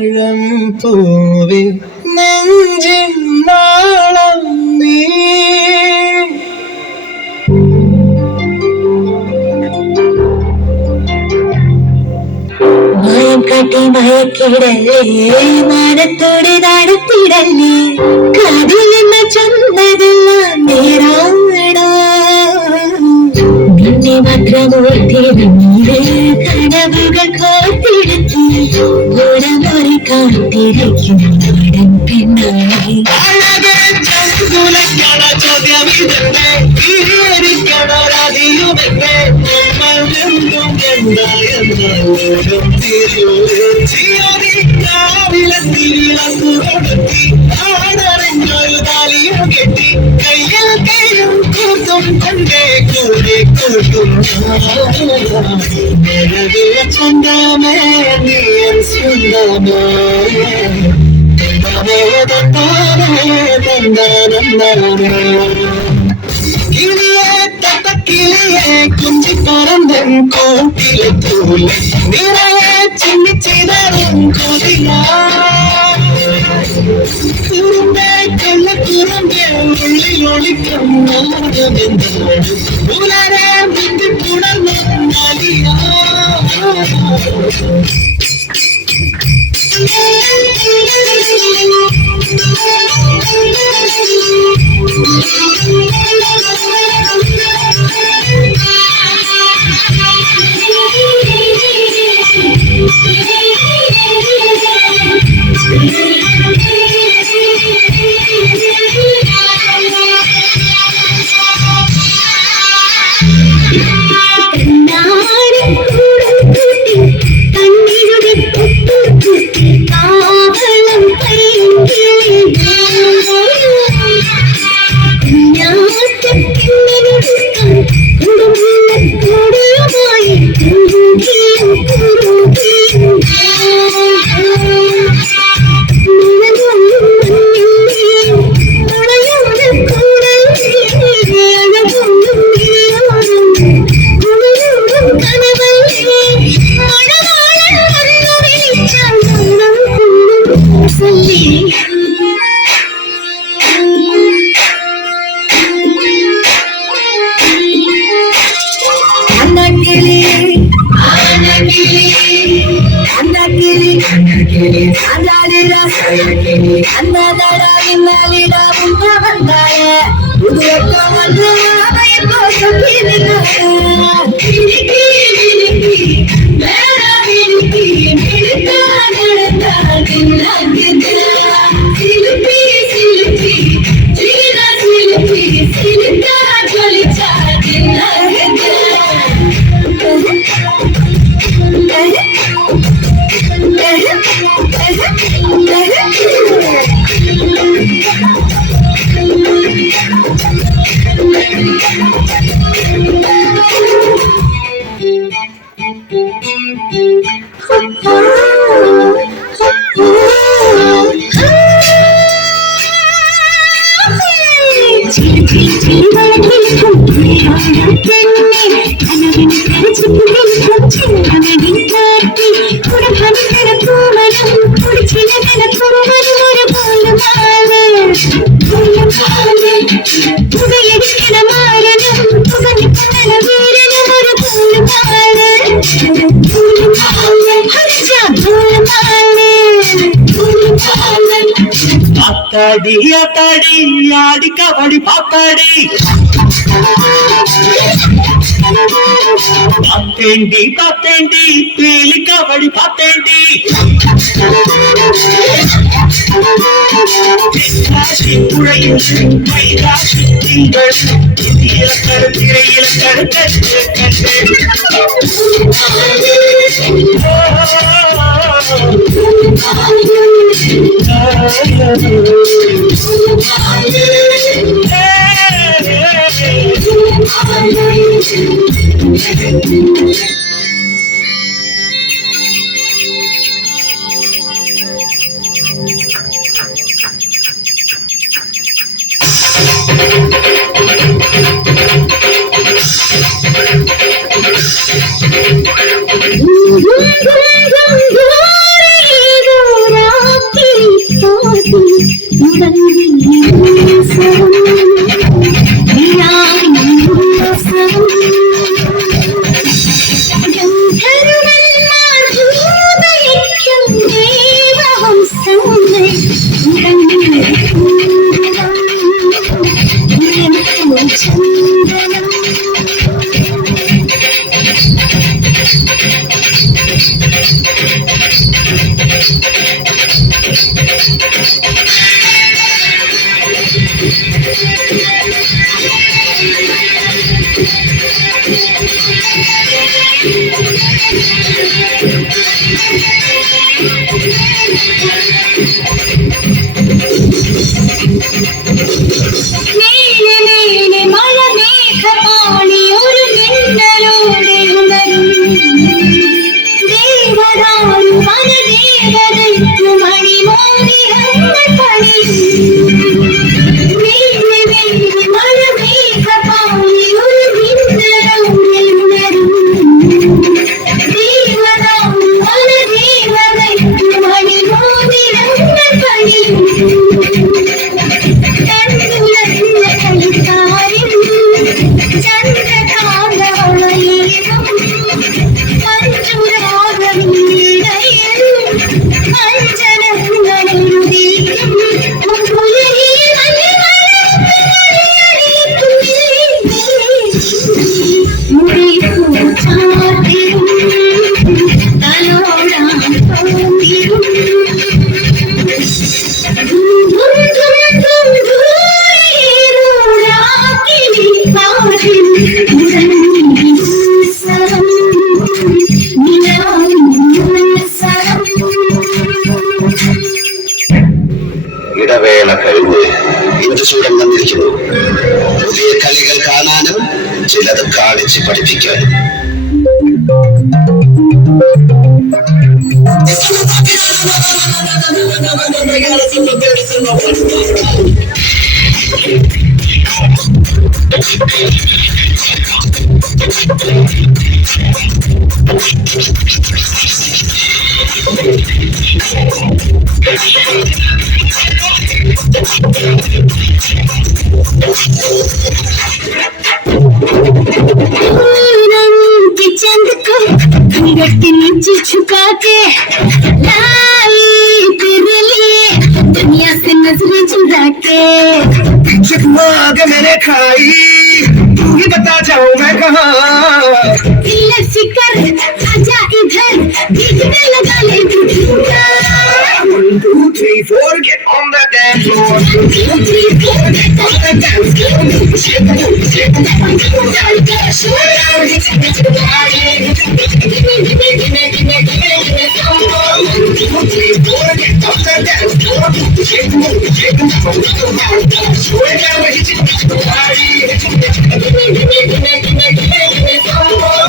പഴം പൂവേ നെഞ്ചിൻ നാളം നീ മായം കാട്ടി മയക്കിടല്ലേ മാനത്തോടെ നടത്തിടല്ലേ കാതിലെന്ന ചൊന്നതെല്ലാം നേരാണോ നിന്നെ മാത്രം ഓർത്തിരുന്നീര് കനവുകൾ കോർത്തെടുത്ത് ഓരമൊരു കാത്തിരിക്കും നാടൻ പെണ്ണായി ചന്ദമേ കിളിയെ കുഞ്ചി പറമ്പൻ കോട്ടിലെ തൂലെ നിറയെ ചിന്നിച്ചിതറും കൊതിയ കുറുമ്പേ കൊള്ള കുറുമ്പേ ഉള്ളിൽ ഒളിക്കും നാടമെന്താണ് ഉലരെ മുന്തി പുണർന്നു നലിയാ ஆத்தாடி ஆத்தாடி ஆடி கபடி பாத்தாடி பாத்தேண்டி பாத்தேண்டி பேலி கபடி பாத்தேண்டி குழையும் மைதாசி திங்கள் இலக்கரு திரையிலக்கரு கண்டு മേലെ മേലെ മഴമേഘപാളി ഒരു മിന്നലോടെ ഉണരും ദേവദാരു വനദേവതയ്ക്കു മണിമോതിരങ്ങൾ പണിയും മേലെ മേലെ മഴമേഘപാളി ഒരു മിന്നലോടെ ഉണരും ദേവദാരു വനദേവതയ്ക്കു മണിമോതിരങ്ങൾ പണിയും ഇടവേള കഴിഞ്ഞ് ഇന്ദുചൂടൻ വന്നിരിക്കുന്നു. പുതിയ കളികൾ കാണാനും ചിലത് കാണിച്ച് പഠിപ്പിക്കാനും. चंद को गट्टी नीचे झुका के लाई तेरे लिए दुनिया से नजरें चुरा के जगमग मैंने खाई, तू ही बता जाओ मैं कहाँ। दिल फिकर आजा इधर भीगने लगा ले झूठा 1 2 3 4 get on the dance floor. 1 2 3 4 get on the dance floor. Shake the booty, shake the booty, shake the booty. Give me, give me, give me, give me, give me, give me some more. 1 2 3 4 get on the dance floor. Shake the booty, shake the booty, shake the booty. Whenever hit it, the party. Give me, give me, give me, give me, give me, give me some more.